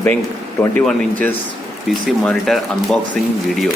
Benq 21 inches PC monitor unboxing video.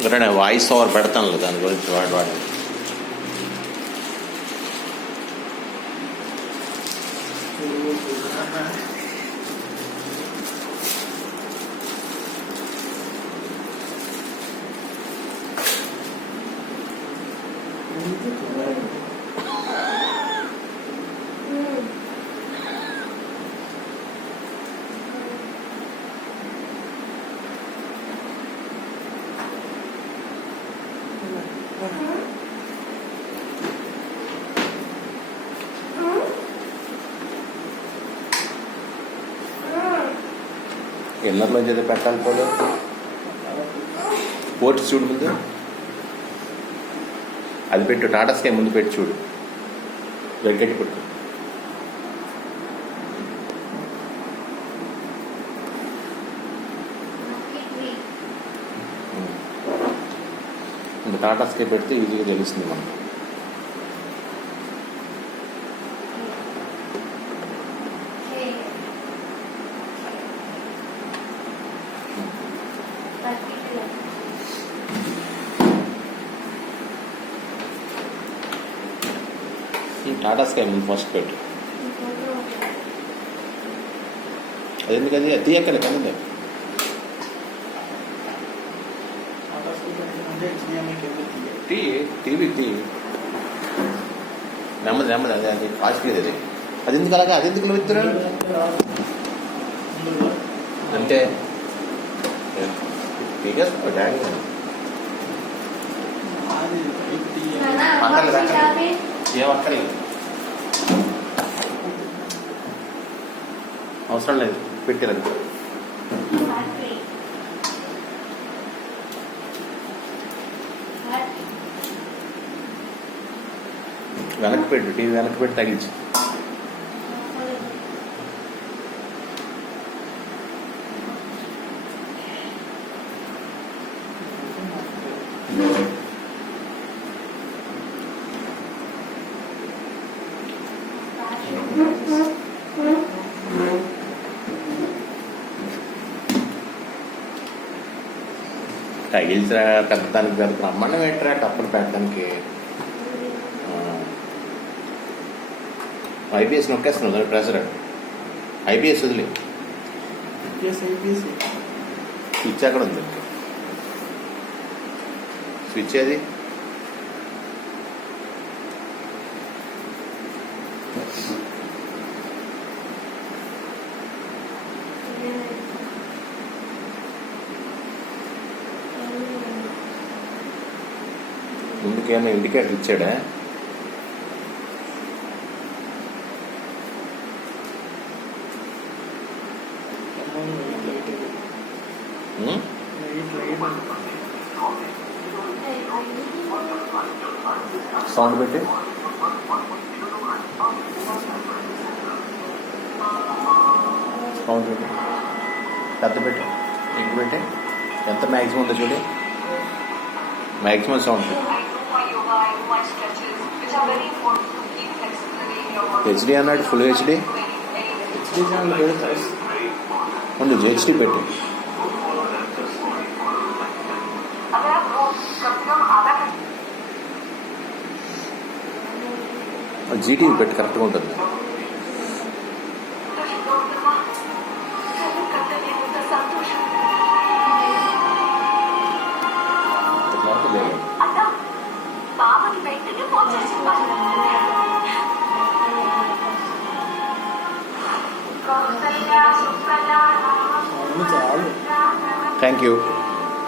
అంటే నేను voice over పెడతాను దాని గురించి వాడి ఎన్నర్లో చేత పెట్టాలి పోలే పోర్ట్స్ చూడు ముందు అది పెట్టు టాటా స్కై ముందు పెట్టి చూడు వెల్కెట్టి పెట్టు ఇంకా టాటా స్కై పెడితే ఈజీగా తెలుస్తుంది మనకు టాటా స్కై ముందు ఫస్ట్ పెట్టు అది ఎందుకది అది తీయక్కలే కానీ టీవీ నెమ్మది అదే అది కాస్ట్లీ అది ఎందుకు అలాగా అది ఎందుకు విత్తురా అంటే డాడీ ఏం అక్కర్లేదు అవసరం లేదు పెట్టిరండి వెనక్కి పెట్టు టీవీ వెనక్కి పెట్టి తగిలించి తగిలిసిరా పెద్దదానికి పెద్ద రమ్మని పెట్టరా టప్పులు పెట్టడానికి ఐపీఎస్ నొక్కేస్తున్నావు ప్రెసర్ ఐపీఎస్ వదిలే స్విచ్ అక్కడ ఉంది స్విచ్ అది ముందుకేమన్నా ఇండికేటర్ ఇచ్చాడా సౌండ్ పెట్టి సౌండ్ పెట్టి పెద్ద పెట్టి ఇంక పెట్టి ఎంత మ్యాక్సిమం ఉందో చూడు మ్యాక్సిమం సౌండ్ హెచ్డి అన్నాడు ఫుల్ హెచ్డి ముందు హెచ్డి పెట్టి జీటీవీ పెట్టి కరెక్ట్గా ఉంటుంది థ్యాంక్ యూ